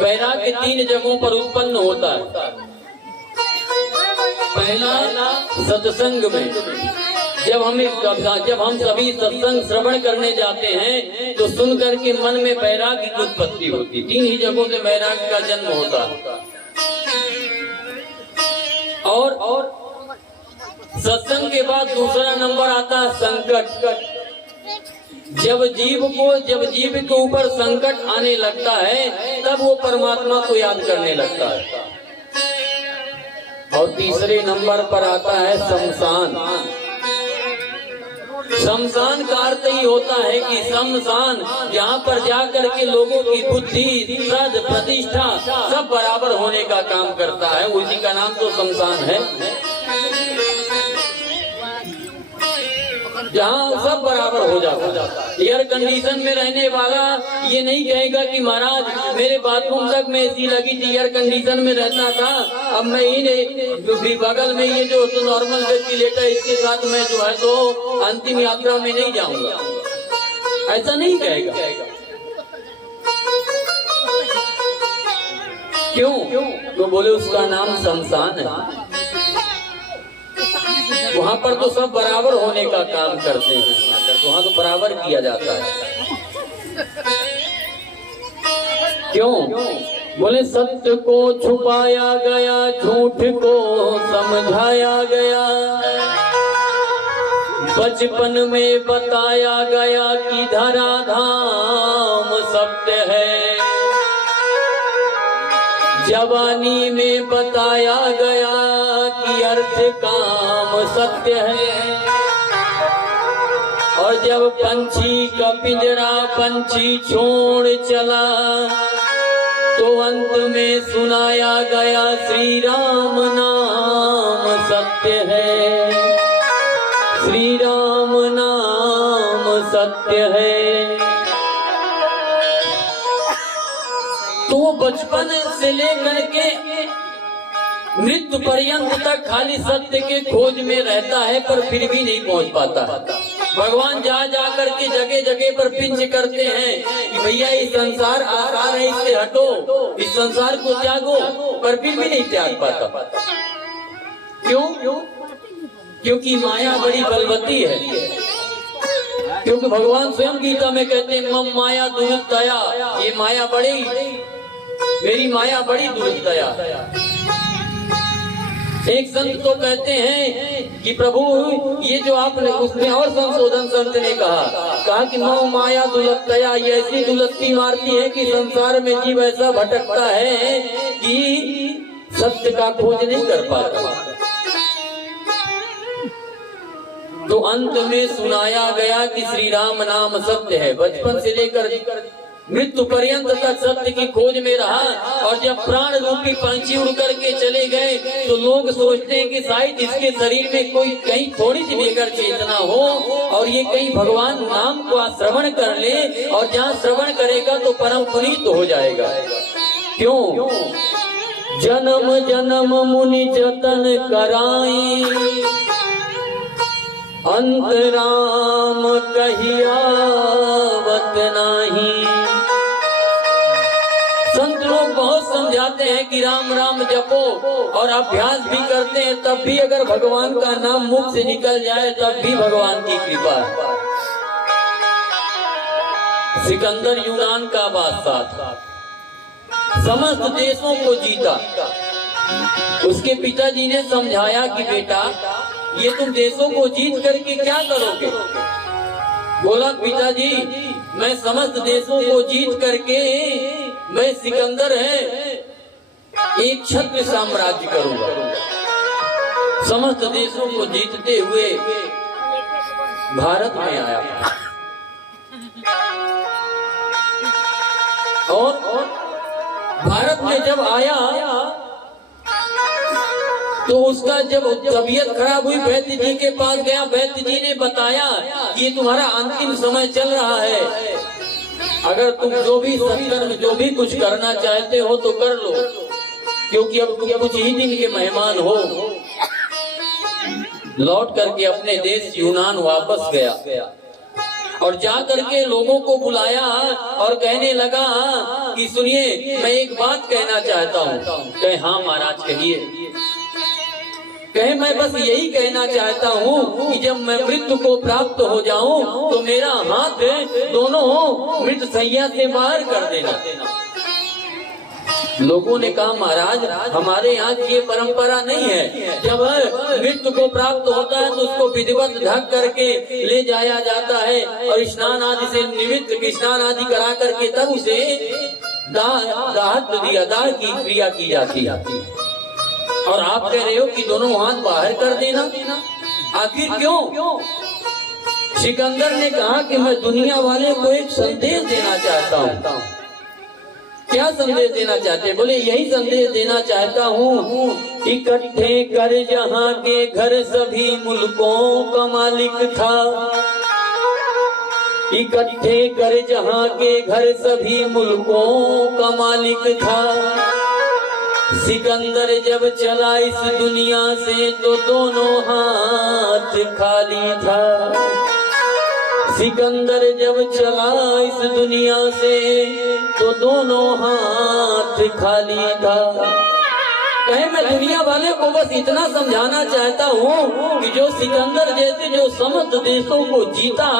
वैराग्य 3 जगहों पर उत्पन्न होता है। पहला सत्संग में, जब हम सभी सत्संग श्रवण करने जाते हैं तो सुन करके मन में वैराग्य की उत्पत्ति होती। 3 ही जगहों से वैराग्य का जन्म होता है। और सत्संग के बाद दूसरा नंबर आता है संकट। जब जीव के ऊपर संकट आने लगता है तब वो परमात्मा को याद करने लगता है। और तीसरे नंबर पर आता है शमशान। शमशान का अर्थ ही होता है कि शमशान, जहाँ पर जाकर के लोगों की बुद्धि, श्रद्धा, प्रतिष्ठा सब बराबर होने का काम करता है, उसी का नाम तो शमशान है। जहाँ सब बराबर हो जाता है। एयर कंडीशन में रहने वाला ये नहीं कहेगा कि महाराज मेरे बाथरूम तक में एसी लगी थी, एयर कंडीशन में रहता था, अब मैं ही नहीं, बगल में ये जो तो नॉर्मल वेंटिलेटर इसके साथ मैं जो है तो अंतिम यात्रा में नहीं जाऊंगा, ऐसा नहीं कहेगा। क्यों? तो बोले उसका नाम शमशान है। वहाँ पर तो सब बराबर होने का काम करते हैं, वहाँ तो बराबर किया जाता है। क्यों? बोले सत्य को छुपाया गया, झूठ को समझाया गया, बचपन में बताया गया कि धरा धाम सत्य है, जवानी में बताया गया कि अर्थ काम सत्य है। और जब पंछी का पिंजरा पंछी छोड़ चला तो अंत में सुनाया गया श्री राम नाम सत्य है, श्री राम नाम सत्य है। तो वो बचपन से लेकर के मृत्यु पर्यंत तक खाली सत्य के खोज में रहता है, पर फिर भी नहीं पहुंच पाता। भगवान जा करके जगह जगह पर पिंच करते हैं कि भैया ये संसार आकार है, इससे हटो, इस संसार को त्यागो, पर फिर भी नहीं त्याग पाता। क्यों? क्योंकि माया बड़ी बलवती है। क्योंकि भगवान स्वयं गीता में कहते हैं मम माया दुरुतया, ये माया बड़ी, मेरी माया बड़ी दुरुतया। एक संत तो कहते हैं कि प्रभु ये जो आपने, उसमें और संशोधन संत ने कहा कि मम माया दुरुतया, ये ऐसी दुलस्ती मारती है कि संसार में जीव ऐसा भटकता है कि सत्य का खोज नहीं कर पाता। तो अंत में सुनाया गया कि श्री राम नाम सत्य है। बचपन से लेकर मृत्यु पर्यंत तक सत्य की खोज में रहा, और जब प्राण रूपी पंछी उड़ करके चले गए तो लोग सोचते हैं कि शायद इसके शरीर में कोई कहीं थोड़ी सी बेगर चेतना हो और ये कहीं भगवान नाम को श्रवण कर ले, और जहाँ श्रवण करेगा तो परम पुनीत हो जाएगा। क्यों? जन्म जन्म मुनि जतन कराई, अंतराम कहियावत नाही। संत लोग बहुत समझाते हैं कि राम राम जपो, और अभ्यास भी करते हैं, तब भी अगर भगवान का नाम मुख से निकल जाए तब भी भगवान की कृपा है। सिकंदर यूनान का बादशाह था, समस्त देशों को जीता। उसके पिताजी ने समझाया कि बेटा ये तुम देशों को जीत करके क्या करोगे? बोला पिताजी मैं समस्त देशों को जीत करके, मैं सिकंदर है, एक क्षत्रिय साम्राज्य करूंगा। समस्त देशों को जीतते हुए भारत में आया, और भारत में जब आया तो उसका जब तबीयत खराब हुई वैद्य जी के पास गया। वैद्य जी ने बताया कि ये तुम्हारा अंतिम समय चल रहा है, अगर तुम जो भी सत्कर्म जो भी कुछ करना चाहते हो तो कर लो, क्योंकि अब तुम कुछ ही दिन के मेहमान हो। लौट करके अपने देश यूनान वापस गया और जा करके लोगों को बुलाया और कहने लगा कि सुनिए मैं एक बात कहना चाहता हूँ। कहे हाँ महाराज कहिए। कहे मैं बस यही कहना चाहता हूँ कि जब मैं मृत्यु को प्राप्त हो जाऊं तो मेरा हाथ दोनों मृत सैया से बाहर कर देना। लोगों ने कहा महाराज हमारे यहाँ की ये परंपरा नहीं है। जब मृत्यु को प्राप्त होता है तो उसको विधिवत ढक करके ले जाया जाता है और स्नान आदि से निमित्त स्नान आदि करा करके तब उसे दाह की क्रिया की जाती है। और आप कह रहे हो कि दोनों हाथ बाहर कर देना, आखिर क्यों? सिकंदर ने कहा कि मैं दुनिया वाले को एक संदेश देना चाहता हूँ। क्या संदेश देना चाहते हैं? बोले यही संदेश देना चाहता हूँ, इकट्ठे कर जहाँ के घर सभी मुल्कों का मालिक था। इकट्ठे कर जहाँ के घर सभी मुल्कों का मालिक था। सिकंदर जब चला इस दुनिया से तो दोनों हाथ खाली था। सिकंदर जब चला इस दुनिया से तो दोनों हाथ खाली था। कहे मैं दुनिया वाले को बस इतना समझाना चाहता हूँ कि जो सिकंदर जैसे जो समस्त देशों को जीता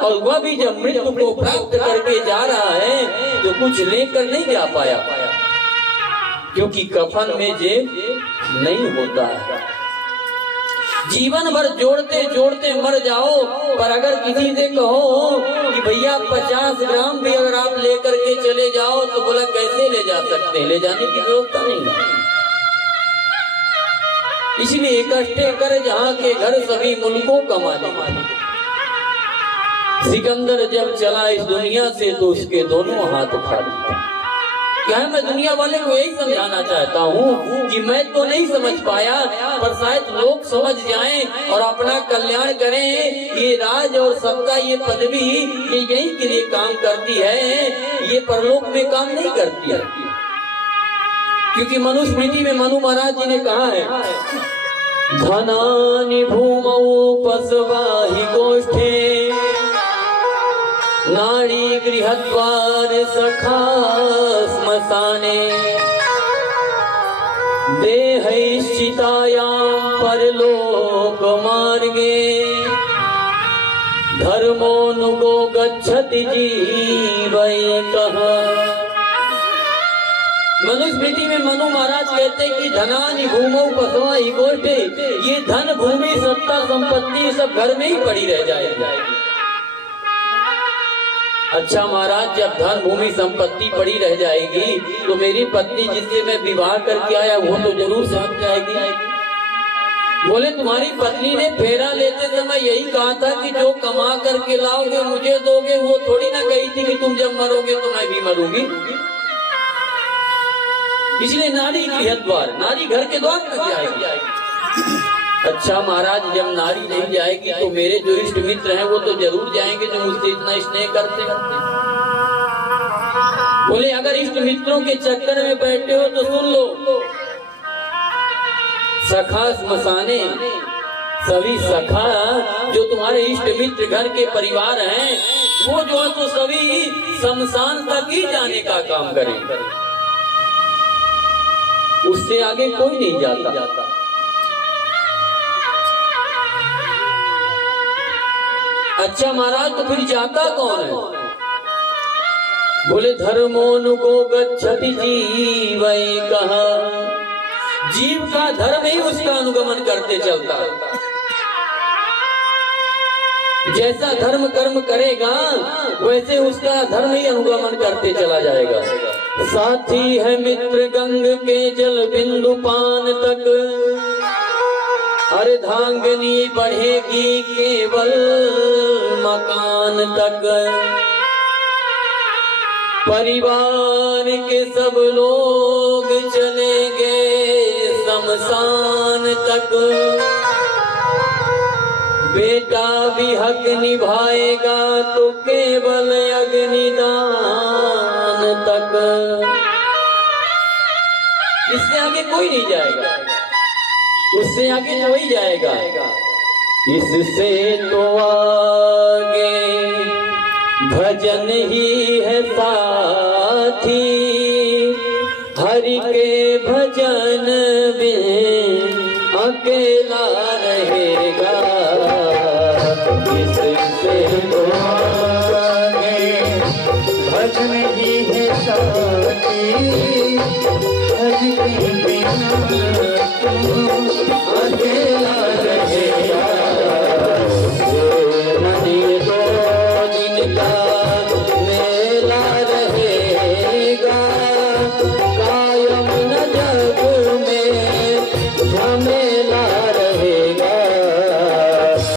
और वह भी जब मृत्यु को प्राप्त करके जा रहा है तो कुछ लेकर नहीं जा पाया, क्योंकि कफन में जेब नहीं होता है। जीवन भर जोड़ते जोड़ते मर जाओ, पर अगर किसी से कहो कि भैया 50 ग्राम भी अगर आप लेकर के चले जाओ तो बोला कैसे ले जा सकते हैं, ले जाने की व्यवस्था नहीं है। इसलिए इकट्ठे कर जहाँ के घर सभी मुल्कों का मालिक। सिकंदर जब चला इस दुनिया से तो उसके दोनों हाथ खाली। क्या है मैं दुनिया वाले को यही समझाना चाहता हूँ कि मैं तो नहीं समझ पाया, पर शायद लोग समझ जाएं और अपना कल्याण करें। ये राज और सत्ता ये पदवी ये यही के लिए काम करती है, ये परलोक में काम नहीं करती है। क्योंकि मनुस्मृति में मनु महाराज जी ने कहा है, धनानि भूमौ पशवाहि गोष्ठे नाड़ी गृहद्वार सखा श्मशाने देहैश्चितायां परलोक मार्गे धर्मोऽनुगो गच्छति जीवैकः। मनुस्मृति में मनु महाराज कहते कि धनानि भूमौ पशवाहि गोष्ठे, ये धन भूमि सत्ता संपत्ति सब घर में ही पड़ी रह जाएगी। अच्छा महाराज जब धन भूमि संपत्ति पड़ी रह जाएगी तो मेरी पत्नी जिससे मैं विवाह करके आया वो तो जरूर समझ जाएगी। बोले तुम्हारी पत्नी ने फेरा लेते समय यही कहा था कि जो कमा करके लाओगे मुझे दोगे, वो थोड़ी ना कही थी कि तुम जब मरोगे तो मैं भी मरूंगी। इसलिए नारी गृहद्वार, नारी घर के द्वार तक जाएगी। अच्छा महाराज जब नारी नहीं जाएगी तो मेरे जो इष्ट मित्र हैं वो तो जरूर जाएंगे जो मुझसे इतना स्नेह करते। बोले अगर इष्ट मित्रों के चक्कर में बैठे हो तो सुन लो, सखा श्मशाने, सभी सखा जो तुम्हारे इष्ट मित्र घर के परिवार हैं वो जो है तो सभी शमशान तक ही जाने का काम करें, उससे आगे कोई नहीं जाता। अच्छा महाराज तो फिर जाता कौन है? बोले धर्मोऽनुगो गच्छति जीवैकः, जीव का धर्म ही उसका अनुगमन करते चलता है। जैसा धर्म कर्म करेगा वैसे उसका धर्म ही अनुगमन करते चला जाएगा। साथी है मित्र गंग के जल बिंदु पान तक, अर्धांगिनी बढ़ेगी केवल मकान तक। परिवार के सब लोग चलेंगे शमशान तक, बेटा भी हक निभाएगा तो केवल अग्निदान तक। इससे आगे कोई नहीं जाएगा, उससे आगे जो ही जाएगा। इससे तो आगे भजन ही है साथी, हरि के भजन में अकेला रहेगा, इससे भजन ही है साथी, हरि के